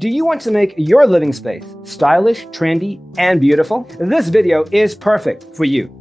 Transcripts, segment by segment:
Do you want to make your living space stylish, trendy, and beautiful? This video is perfect for you.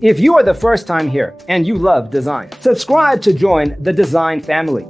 If you are the first time here and you love design, subscribe to join the design family.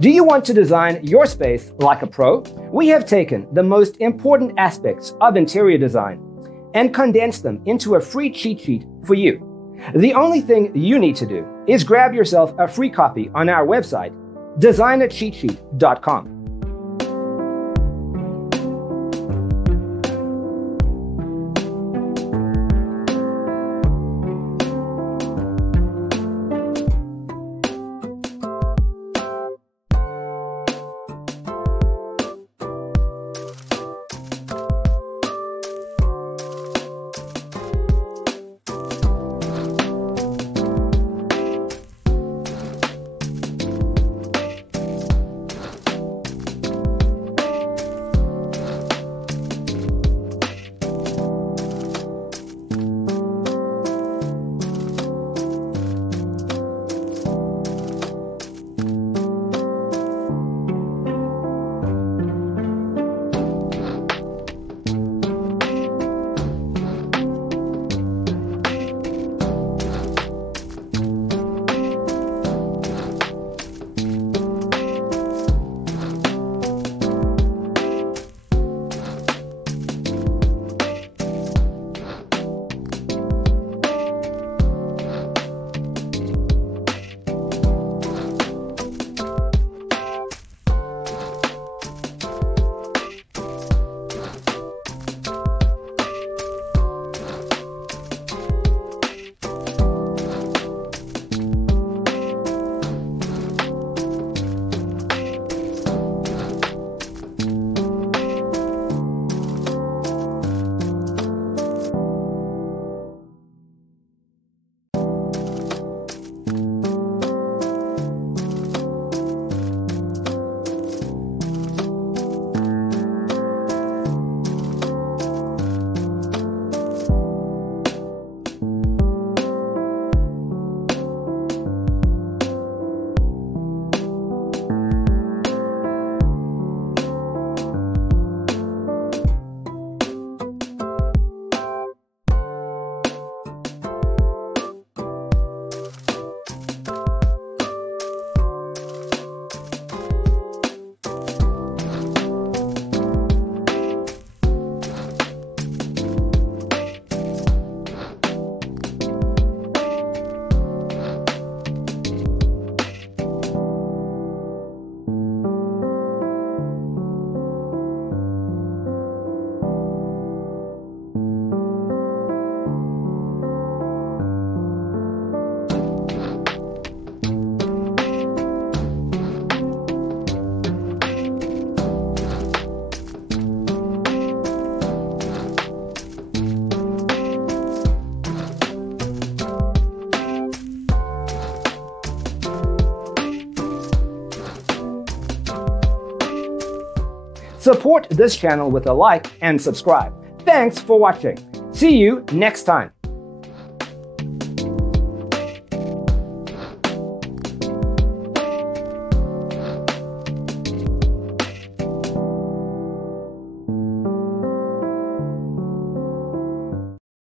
Do you want to design your space like a pro? We have taken the most important aspects of interior design and condensed them into a free cheat sheet for you. The only thing you need to do is grab yourself a free copy on our website, designercheatsheet.com. Support this channel with a like and subscribe. Thanks for watching. See you next time.